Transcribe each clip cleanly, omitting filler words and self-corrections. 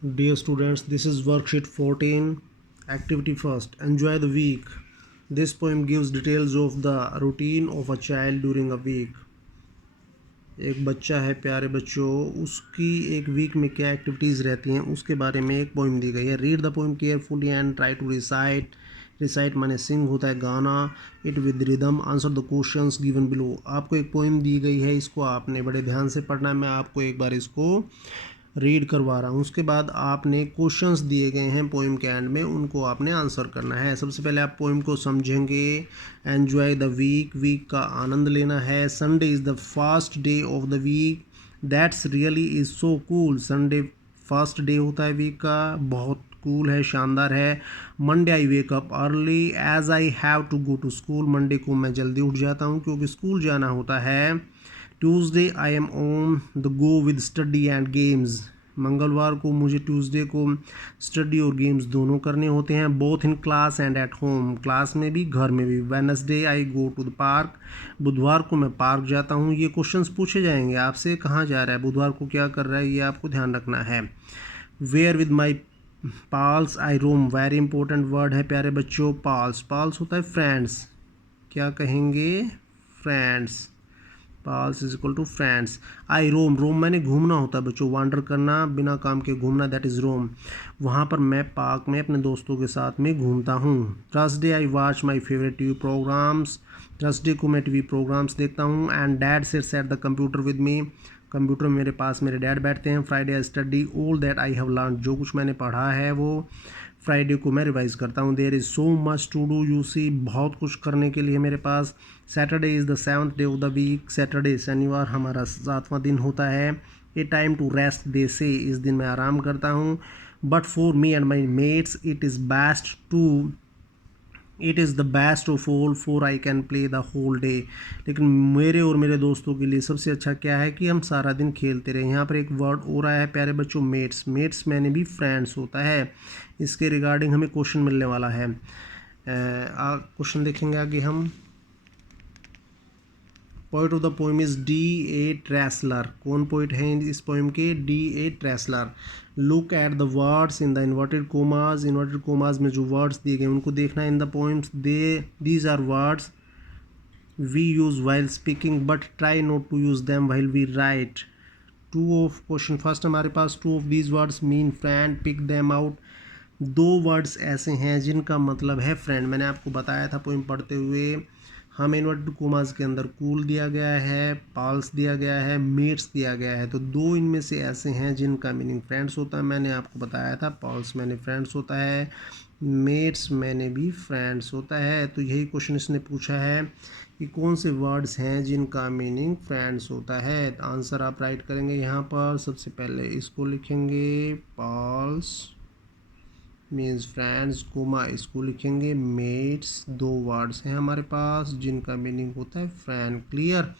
Dear students, this is worksheet 14. Activity first. Enjoy the week. This poem gives details of the routine of a child during a week. एक बच्चा है प्यारे बच्चों, उसकी एक week में क्या एक्टिविटीज़ रहती हैं उसके बारे में एक पोइम दी गई है. Read the poem carefully and try to recite. Recite माने सिंग होता है गाना. It with rhythm. Answer the questions given below. आपको एक पोइम दी गई है, इसको आपने बड़े ध्यान से पढ़ना है. मैं आपको एक बार इसको रीड करवा रहा हूँ. उसके बाद आपने क्वेश्चंस दिए गए हैं पोइम के एंड में, उनको आपने आंसर करना है. सबसे पहले आप पोइम को समझेंगे. Enjoy the week. वीक का आनंद लेना है. Sunday is the first day of the week. That's really is so cool. Sunday first day होता है वीक का, बहुत कूल है, शानदार है. Monday I wake up early as I have to go to school. Monday को मैं जल्दी उठ जाता हूँ क्योंकि स्कूल जाना होता है. Tuesday I am on the go with study and games. मंगलवार को मुझे ट्यूसडे को स्टडी और गेम्स दोनों करने होते हैं. Both in class and at home. Class में भी, घर में भी. Wednesday I go to the park. बुधवार को मैं पार्क जाता हूँ. ये क्वेश्चंस पूछे जाएंगे आपसे, कहाँ जा रहा है, बुधवार को क्या कर रहा है, ये आपको ध्यान रखना है. Where with my pals I roam. Very important word है प्यारे बच्चों. पाल्स. पाल्स होता है फ्रेंड्स. क्या कहेंगे? Friends. Pals is equal to friends. I roam. Roam मैंने घूमना होता है बच्चों, वांडर करना, बिना काम के घूमना, दैट इज़ रोम. वहाँ पर मैं पार्क में अपने दोस्तों के साथ में घूमता हूँ. Thursday I watch my favourite TV programmes. Thursday को मैं टीवी प्रोग्राम्स देखता हूँ. And dad sits at the computer with me. Computer में मेरे पास मेरे डैड बैठते हैं. Friday I study all that I have learn. जो कुछ मैंने पढ़ा है वो फ्राइडे को मैं रिवाइज करता हूँ. There is so much to do. You see, बहुत कुछ करने के लिए मेरे पास. Saturday is the 7th day of the week. Saturday शनिवार हमारा 7वां दिन होता है. A time to rest they say. इस दिन मैं आराम करता हूँ. But for me and my mates it is the best of all for I can play the whole day. लेकिन मेरे और मेरे दोस्तों के लिए सबसे अच्छा क्या है कि हम सारा दिन खेलते रहें. यहाँ पर एक वर्ड और आया है प्यारे बच्चों, मेट्स. मेट्स मैंने भी फ्रेंड्स होता है. इसके रिगार्डिंग हमें क्वेश्चन मिलने वाला है. क्वेश्चन देखेंगे आगे हम. Poet of the poem is D A Tressler. कौन पोइट है इस पोइम के? D A Tressler. Look at the words in the inverted commas. Inverted commas में जो वर्ड्स दिए गए उनको देखना है in the poems. These are words we use while speaking but try not to use them while we write. Two of question first हमारे पास, two of these words mean friend, pick them out. दो words ऐसे हैं जिनका मतलब है friend. मैंने आपको बताया था पोइम पढ़ते हुए, हम इन्वर्टेड कोमास के अंदर कूल दिया गया है, पाल्स दिया गया है, मेट्स दिया गया है. तो दो इनमें से ऐसे हैं जिनका मीनिंग फ्रेंड्स होता है. मैंने आपको बताया था पाल्स मैंने फ्रेंड्स होता है, मेट्स मैंने भी फ्रेंड्स होता है. तो यही क्वेश्चन इसने पूछा है कि कौन से वर्ड्स हैं जिनका मीनिंग फ्रेंड्स होता है. आंसर आप राइट करेंगे यहाँ पर. सबसे पहले इसको लिखेंगे पाल्स मीन्स फ्रेंड्स, कोमा इसको लिखेंगे मेट्स. दो वर्ड्स हैं हमारे पास जिनका मीनिंग होता है friend. Clear.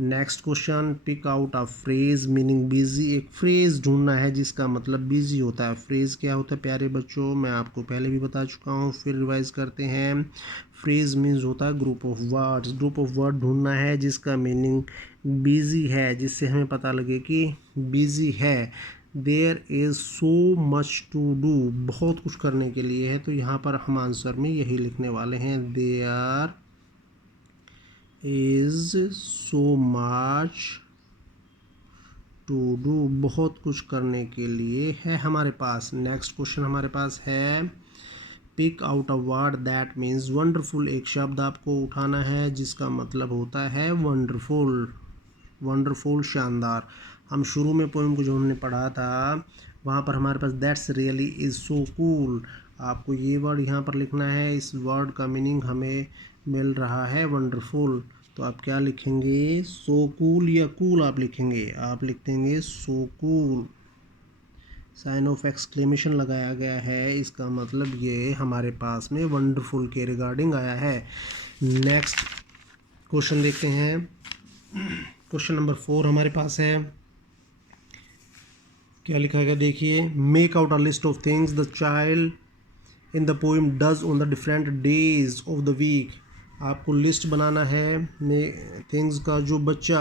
Next question, pick out a phrase meaning busy. एक फ्रेज ढूंढना है जिसका मतलब बिजी होता है. फ्रेज क्या होता है प्यारे बच्चों, मैं आपको पहले भी बता चुका हूँ, फिर रिवाइज करते हैं. फ्रेज मीन्स होता है group of words. Group of word ढूंढना है जिसका मीनिंग बिजी है, जिससे हमें पता लगे कि बिजी है. There is so much to do. बहुत कुछ करने के लिए है. तो यहाँ पर हम आंसर में यही लिखने वाले हैं. There is so much to do. बहुत कुछ करने के लिए है हमारे पास. नेक्स्ट क्वेश्चन हमारे पास है, pick out a word that means wonderful. एक शब्द आपको उठाना है जिसका मतलब होता है वंडरफुल. वंडरफुल, शानदार. हम शुरू में पोएम को जो हमने पढ़ा था वहाँ पर हमारे पास that's really is so cool. आपको ये वर्ड यहाँ पर लिखना है. इस वर्ड का मीनिंग हमें मिल रहा है वंडरफुल. तो आप क्या लिखेंगे? सो कूल या कूल आप लिखेंगे? आप लिख देंगे so cool. Sign of exclamation लगाया गया है. इसका मतलब ये हमारे पास में वंडरफुल के रिगार्डिंग आया है. नेक्स्ट क्वेश्चन देखते हैं. क्वेश्चन नंबर 4 हमारे पास है. क्या लिखा गया देखिए. Make out a list of things the child in the poem does on the different days of the week. आपको लिस्ट बनाना है थिंग्स का जो बच्चा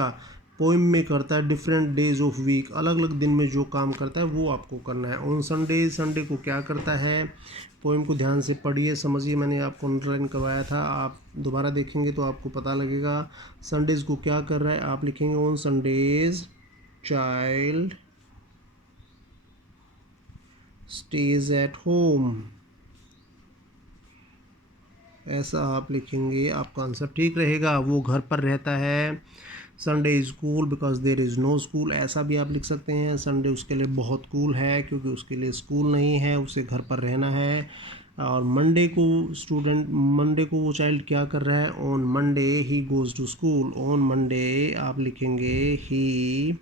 पोइम में करता है डिफरेंट डेज ऑफ वीक, अलग अलग दिन में जो काम करता है वो आपको करना है। ऑन संडे, संडे को क्या करता है, पोइम को ध्यान से पढ़िए समझिए, मैंने आपको अंडरलाइन करवाया था, आप दोबारा देखेंगे तो आपको पता लगेगा। संडेज़ को क्या कर रहा है, आप लिखेंगे on Sundays child stage at home, ऐसा आप लिखेंगे, आपका आंसर ठीक रहेगा। वो घर पर रहता है। Sunday is cool because there is no school, ऐसा भी आप लिख सकते हैं। संडे उसके लिए बहुत कूल है क्योंकि उसके लिए स्कूल नहीं है, उसे घर पर रहना है। और मंडे को वो चाइल्ड क्या कर रहा है, on Monday he goes to school. On Monday आप लिखेंगे he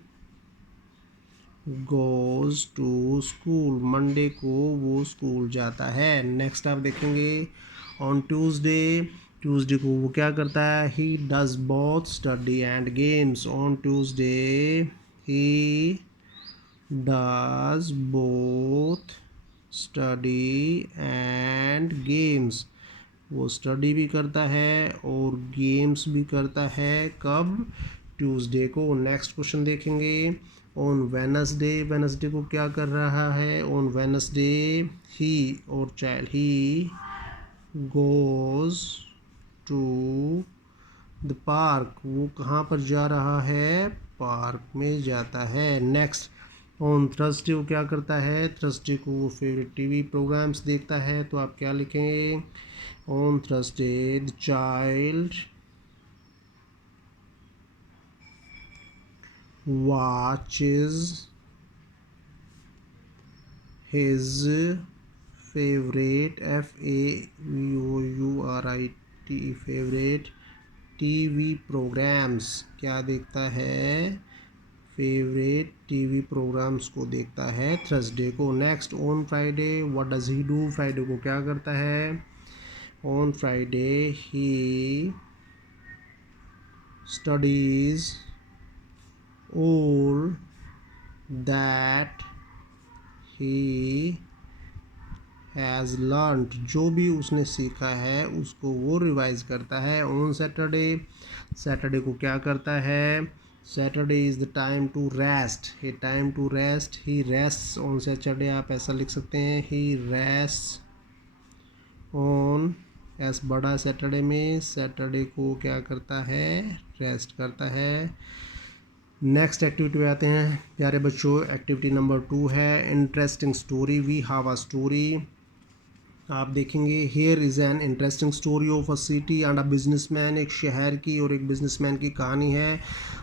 goes to school, Monday को वो स्कूल जाता है। नेक्स्ट आप देखेंगे ऑन ट्यूसडे को वो क्या करता है, he does both study and games. On Tuesday he does both study and games, वो स्टडी भी करता है और गेम्स भी करता है। कब, ट्यूसडे को। नेक्स्ट क्वेश्चन देखेंगे ऑन वेनसडे को क्या कर रहा है, ऑन वेनसडे ही और child he goes to the park, वो कहाँ पर जा रहा है, पार्क में जाता है। नेक्स्ट ऑन थर्सडे को क्या करता है, थर्सडे को वो फेवरेट टीवी प्रोग्राम्स देखता है, तो आप क्या लिखेंगे, on Thursday the child watches his favorite favorite TV programmes, क्या देखता है, फेवरेट टीवी प्रोग्राम्स को देखता है थर्सडे को। Next on Friday what does he do, Friday को क्या करता है, on Friday he studies all that he has learnt, जो भी उसने सीखा है उसको वो रिवाइज करता है। ऑन सैटरडे को क्या करता है, Saturday is the time to rest, hey time to rest, he rest on Saturday, आप ऐसा लिख सकते हैं, ही रेस्ट ऑन एस बड़ा सैटरडे में, सैटरडे को क्या करता है, रेस्ट करता है। नेक्स्ट एक्टिविटी पे आते हैं प्यारे बच्चों। एक्टिविटी नंबर 2 है interesting story, we have a story. आप देखेंगे here is an interesting story of a city and a businessman, एक शहर की और एक बिजनेसमैन की कहानी है।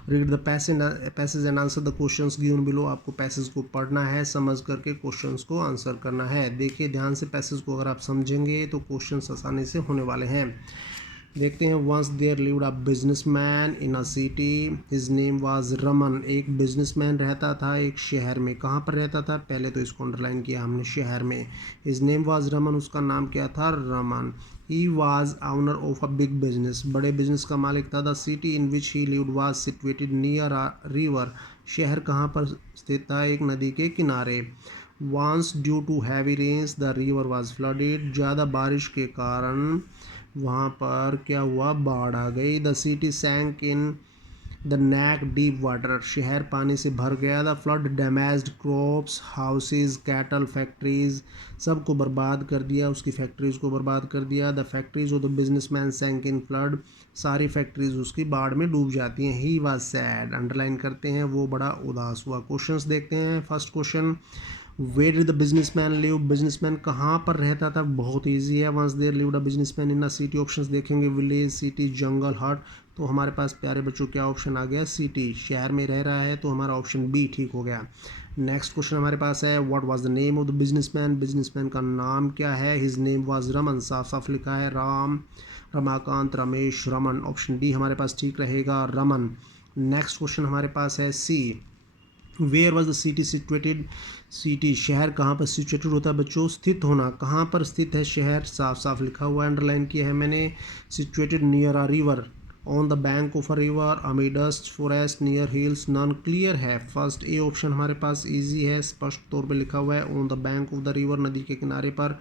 Read the passage and answer the questions given below, आपको पैसेज को पढ़ना है, समझ करके क्वेश्चंस को आंसर करना है। देखिए ध्यान से पैसेज को, अगर आप समझेंगे तो क्वेश्चंस आसानी से होने वाले हैं। देखते हैं, once there lived a businessman in a city, his name was Raman, एक बिजनेसमैन रहता था एक शहर में। कहाँ पर रहता था, पहले तो इसको अंडरलाइन किया हमने, शहर में। हिज नेम वाज रमन, उसका नाम क्या था, Raman. He was owner of a big business, बड़े बिजनेस का मालिक था। The city in which he lived was situated near a river, शहर कहाँ पर स्थित था, एक नदी के किनारे। Once due to heavy rains the river was flooded, ज़्यादा बारिश के कारण वहाँ पर क्या हुआ, बाढ़ आ गई। The city sank in the neck deep water, शहर पानी से भर गया। The flood damaged crops, houses, cattle, factories, सबको बर्बाद कर दिया, उसकी फैक्ट्रीज को बर्बाद कर दिया। The factories of the businessman sank in flood, सारी फैक्ट्रीज उसकी बाढ़ में डूब जाती हैं। ही वाज सैड, अंडरलाइन करते हैं, वो बड़ा उदास हुआ। क्वेश्चंस देखते हैं। First question, where did the businessman live, businessman कहाँ पर रहता था, बहुत ईजी है। Once there lived a businessman in a city, options देखेंगे, विलेज, सिटी, जंगल, हट, तो हमारे पास प्यारे बच्चों क्या ऑप्शन आ गया, सिटी, शहर में रह रहा है, तो हमारा ऑप्शन बी ठीक हो गया। नेक्स्ट क्वेश्चन हमारे पास है, what was the name of the businessman, businessman का नाम क्या है, हिज नेम वाज रमन, साफ साफ लिखा है, राम, रमाकांत, रमेश, रमन, ऑप्शन डी हमारे पास ठीक रहेगा, रमन। नेक्स्ट क्वेश्चन हमारे पास है C, where was the city situated, city शहर कहाँ पर सिचुएटेड होता है बच्चों, स्थित होना, कहाँ पर स्थित है शहर, साफ साफ लिखा हुआ है, अंडरलाइन किया है मैंने। Situated near a river, on the bank of a river, amidst forest, near hills, non clear है। फर्स्ट ए ऑप्शन हमारे पास इजी है, स्पष्ट तौर पे लिखा हुआ है, on the bank of the river, नदी के किनारे पर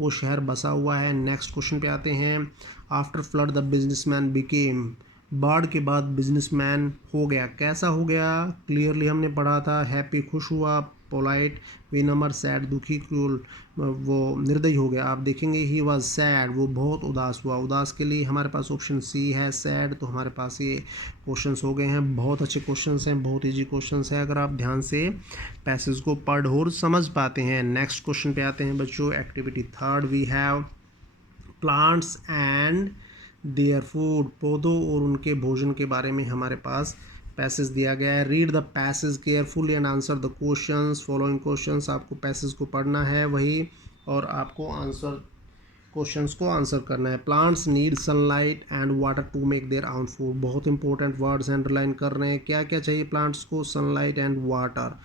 वो शहर बसा हुआ है। नेक्स्ट क्वेश्चन पे आते हैं, after flood the businessman became, बाढ़ के बाद बिजनेसमैन हो गया। कैसा हो गया? क्लियरली हमने पढ़ा था, हैप्पी खुश हुआ, पोलाइट विनम्र, सैड दुखी, क्रूल वो निर्दयी हो गया। आप देखेंगे ही वॉज सैड, वो बहुत उदास हुआ। उदास के लिए हमारे पास ऑप्शन सी है सैड। तो हमारे पास ये क्वेश्चंस हो गए हैं। बहुत अच्छे क्वेश्चंस हैं, बहुत इजी क्वेश्चंस हैं अगर आप ध्यान से पैसेज को पढ़ और समझ पाते हैं। नेक्स्ट क्वेश्चन पे आते हैं बच्चों। Activity third we have plants and their food, पौधों और उनके भोजन के बारे में हमारे पास पैसेज दिया गया है। Read the passage carefully and answer the questions. Following questions, आपको पैसेज को पढ़ना है वही, और आपको आंसर क्वेश्चंस को आंसर करना है। Plants need sunlight and water to make their own food, बहुत इंपॉर्टेंट वर्ड्स अंडरलाइन कर रहे हैं। क्या क्या चाहिए प्लांट्स को? Sunlight and water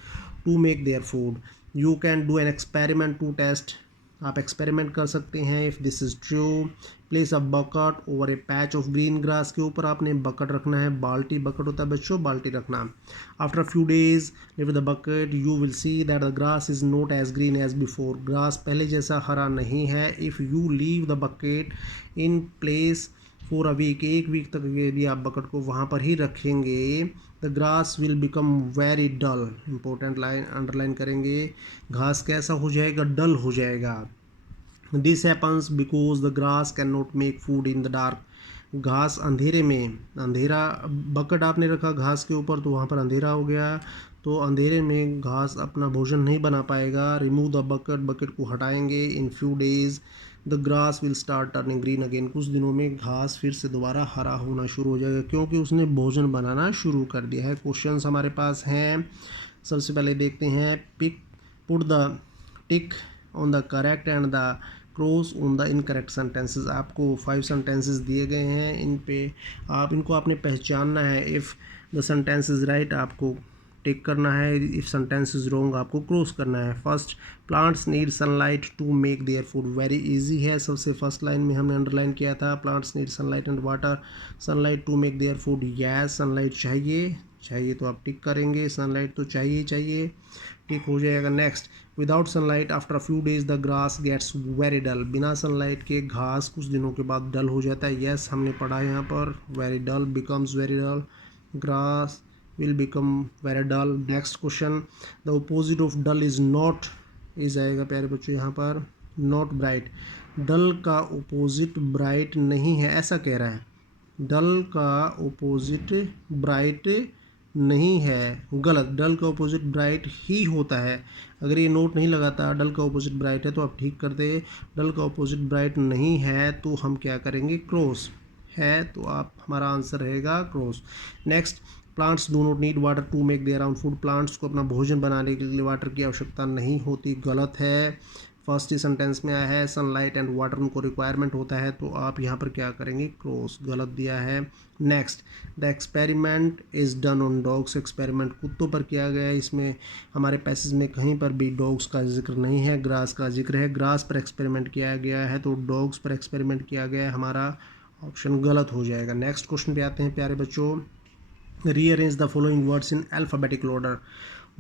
to make their food. You can do an experiment to test, आप एक्सपेरिमेंट कर सकते हैं। If this is true, place a bucket over a patch of green grass, के ऊपर आपने बकेट रखना है। बाल्टी, बकेट होता है बच्चों, बाल्टी रखना। After few days leave the bucket, you will see that the grass is not as green as before, grass पहले जैसा हरा नहीं है। If you leave the bucket in place for a week, एक वीक तक यदि आप बकेट को वहाँ पर ही रखेंगे, the grass will become very dull, important line underline करेंगे। घास कैसा हो जाएगा? डल हो जाएगा। This happens because the grass can not make food in the dark, घास अंधेरे में, अंधेरा, बकेट आपने रखा घास के ऊपर तो वहाँ पर अंधेरा हो गया, तो अंधेरे में घास अपना भोजन नहीं बना पाएगा। रिमूव द बकेट, बकेट को हटाएंगे। In few days the grass will start turning green again, कुछ दिनों में घास फिर से दोबारा हरा होना शुरू हो जाएगा, क्योंकि उसने भोजन बनाना शुरू कर दिया है। क्वेश्चंस हमारे पास हैं। सबसे पहले देखते हैं, pick put the tick on the correct and the cross on the incorrect sentences, आपको 5 सेंटेंसेस दिए गए हैं, इन पे आप इनको आपने पहचानना है। If the sentence is right आपको टिक करना है, इफ़ सेंटेंस इज रॉन्ग आपको क्रॉस करना है। First, plants need sunlight to make their food, very easy है। सबसे फर्स्ट लाइन में हमने अंडरलाइन किया था, plants need sunlight and water, sunlight to make their food, yes sunlight चाहिए, चाहिए तो आप टिक करेंगे, सनलाइट तो चाहिए चाहिए, टिक हो जाएगा। Next, without sunlight after a few days the grass gets very dull, बिना सनलाइट के घास कुछ दिनों के बाद डल हो जाता है, यस हमने पढ़ा है यहाँ पर। Very dull becomes very dull, grass will become very dull. Next question, the opposite of dull is not, is आएगा प्यारे बच्चों यहाँ पर, नॉट ब्राइट, डल का अपोजिट ब्राइट नहीं है, ऐसा कह रहा है। डल का अपोजिट ब्राइट नहीं है, गलत, डल का अपोजिट ब्राइट ही होता है। अगर ये नोट नहीं लगाता डल का अपोजिट ब्राइट है तो आप ठीक कर दे। डल का अपोजिट ब्राइट नहीं है तो हम क्या करेंगे? क्रॉस, है तो आप हमारा आंसर रहेगा cross. Next, plants do not need water to make their own food, plants को अपना भोजन बनाने के लिए वाटर की आवश्यकता नहीं होती, गलत है। फर्स्ट ही सेंटेंस में आया है सनलाइट एंड वाटर उनको रिक्वायरमेंट होता है, तो आप यहाँ पर क्या करेंगे? क्रॉस, गलत दिया है। Next, the experiment is done on dogs, experiment कुत्तों पर किया गया है। इसमें हमारे पैसेज में कहीं पर भी डॉग्स का जिक्र नहीं है, ग्रास का जिक्र है। ग्रास पर एक्सपेरिमेंट किया गया है तो डॉग्स पर एक्सपेरिमेंट किया गया है, हमारा ऑप्शन गलत हो जाएगा। नेक्स्ट क्वेश्चन पे आते हैं प्यारे बच्चों, rearrange the following words in alphabetical order,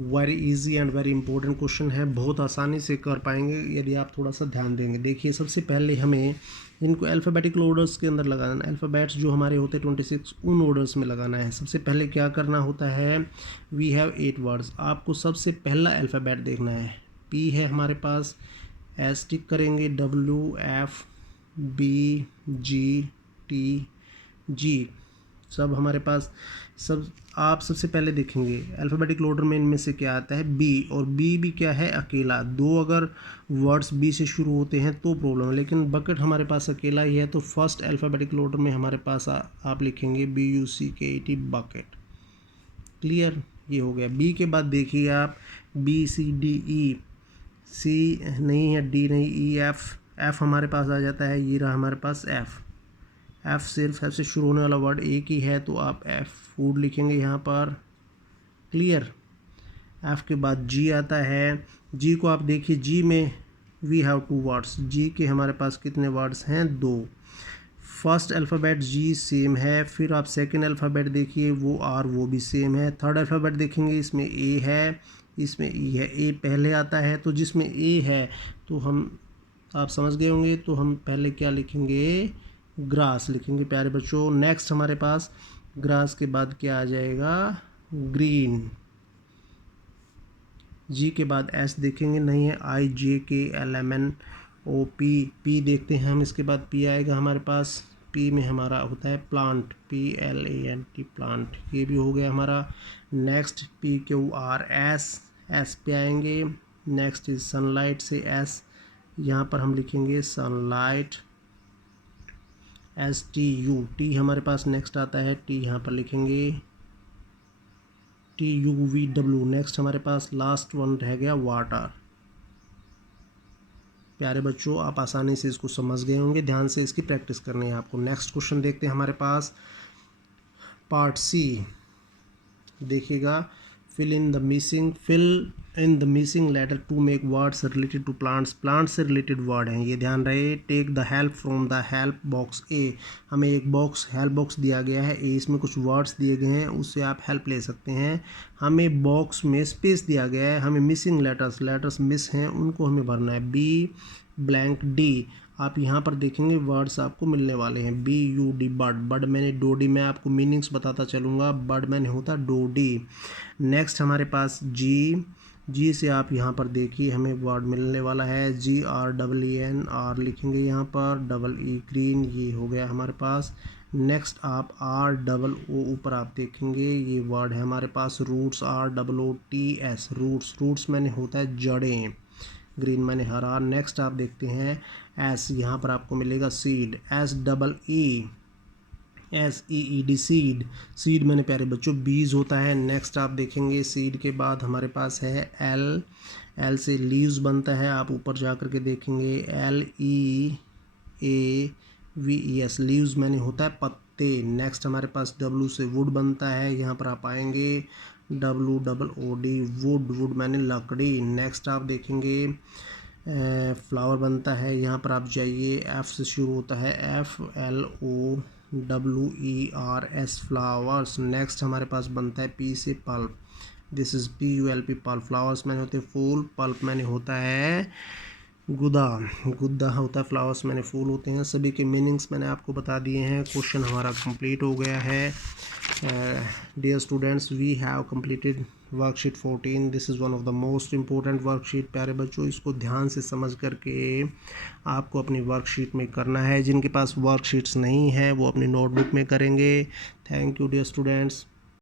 very easy and very important question है, बहुत आसानी से कर पाएंगे यदि आप थोड़ा सा ध्यान देंगे। देखिए सबसे पहले हमें इनको अल्फ़ाबेटिकल ऑर्डर्स के अंदर लगाना, अल्फ़ाबेट्स जो हमारे होते हैं 26 उन ऑर्डर्स में लगाना है। सबसे पहले क्या करना होता है, वी हैव 8 वर्ड्स, आपको सबसे पहला अल्फ़ाबेट देखना है। पी है हमारे पास, एस टिक करेंगे, W F B G T G, सब हमारे पास, सब आप सबसे पहले देखेंगे अल्फ़ाबेटिकल ऑर्डर में इनमें से क्या आता है, बी, और बी भी क्या है? अकेला। दो अगर वर्ड्स बी से शुरू होते हैं तो प्रॉब्लम है, लेकिन बकेट हमारे पास अकेला ही है, तो फर्स्ट अल्फ़ाबेटिकल ऑर्डर में हमारे पास आप लिखेंगे BUCKET, बकेट। क्लियर, ये हो गया। बी के बाद देखिए आप BCDE, सी नहीं है, डी नहीं, एफ हमारे पास आ जाता है, ये रहा हमारे पास एफ। एफ सिर्फ एफ से शुरू होने वाला वर्ड एक ही है तो आप एफ फूड लिखेंगे यहाँ पर। क्लियर, एफ के बाद जी आता है, जी को आप देखिए, जी में वी हैव 2 वर्ड्स, जी के हमारे पास कितने वर्ड्स हैं? 2। फर्स्ट अल्फ़ाबेट जी सेम है, फिर आप सेकंड अल्फ़ाबेट देखिए वो आर, वो भी सेम है। थर्ड अल्फ़ाबेट देखेंगे, इसमें ए है, इसमें ई है, ए पहले आता है, तो जिसमें ए है तो हम, आप समझ गए होंगे, तो हम पहले क्या लिखेंगे? ग्रास लिखेंगे प्यारे बच्चों। नेक्स्ट हमारे पास ग्रास के बाद क्या आ जाएगा, ग्रीन। जी के बाद एस देखेंगे, नहीं है, I J K L M N O P, P देखते हैं हम, इसके बाद पी आएगा हमारे पास। पी में हमारा होता है plant, P L A N T, plant, ये भी हो गया हमारा। Next P Q R S, S पे आएंगे। नेक्स्ट इज सनलाइट से एस, यहाँ पर हम लिखेंगे sunlight. S T U, T हमारे पास नेक्स्ट आता है, टी यहाँ पर लिखेंगे T U V W. Next हमारे पास लास्ट वन रह गया वाटर। प्यारे बच्चों आप आसानी से इसको समझ गए होंगे, ध्यान से इसकी प्रैक्टिस करनी है आपको। नेक्स्ट क्वेश्चन देखते हैं हमारे पास पार्ट सी। देखिएगा, fill in the missing letter to make words related to plants. Plant से रिलेटेड वर्ड हैं ये, ध्यान रहे। Take the help from the help box A, हमें एक बॉक्स हेल्प बॉक्स दिया गया है ए, इसमें कुछ वर्ड्स दिए गए हैं, उससे आप हेल्प ले सकते हैं। हमें बॉक्स में स्पेस दिया गया है, हमें मिसिंग लेटर्स मिस हैं, उनको हमें भरना है। बी ब्लैंक डी, आप यहाँ पर देखेंगे वर्ड्स आपको मिलने वाले हैं। B U D, bird, bird मैंने डोडी, मैं आपको मीनिंग्स बताता चलूँगा। बर्ड मैंने होता डोडी। नेक्स्ट हमारे पास जी, जी से आप यहाँ पर देखिए हमें वर्ड मिलने वाला है G R double E N, R लिखेंगे यहाँ पर, डबल ई ग्रीन, ये हो गया हमारे पास। नेक्स्ट आप आर डबल ओ, ऊपर आप देखेंगे ये वर्ड है हमारे पास roots, R double O T S, roots, roots मैंने होता है जड़ें, ग्रीन मैंने हरा। नेक्स्ट आप देखते हैं एस, यहाँ पर आपको मिलेगा seed, S double E S E E D, seed, seed मैंने प्यारे बच्चों बीज होता है। नेक्स्ट आप देखेंगे सीड के बाद हमारे पास है एल, एल से लीव्स बनता है, आप ऊपर जा कर के देखेंगे L E A V E S, leaves मैंने होता है पत्ते। नेक्स्ट हमारे पास डब्लू से वुड बनता है, यहाँ पर आप आएंगे W double O D, wood, wood मैंने लकड़ी। नेक्स्ट आप देखेंगे फ्लावर बनता है, यहाँ पर आप जाइए, एफ से शुरू होता है, F L O W E R S, flowers. Next हमारे पास बनता है पी से pulp, this is P U L P, pulp. Flowers मैंने होते हैं फूल, पल्प मैंने होता है गुदा, गुद्दा होता है फ्लावर्स मैंने फूल होते हैं। सभी के मीनिंग्स मैंने आपको बता दिए हैं। क्वेश्चन हमारा कंप्लीट हो गया है। Dear students, we have completed worksheet 14। This is one of the most important worksheet. प्यारे बच्चों इसको ध्यान से समझ करके आपको अपनी वर्कशीट में करना है। जिनके पास वर्कशीट्स नहीं है वो अपनी नोटबुक में करेंगे। Thank you dear students.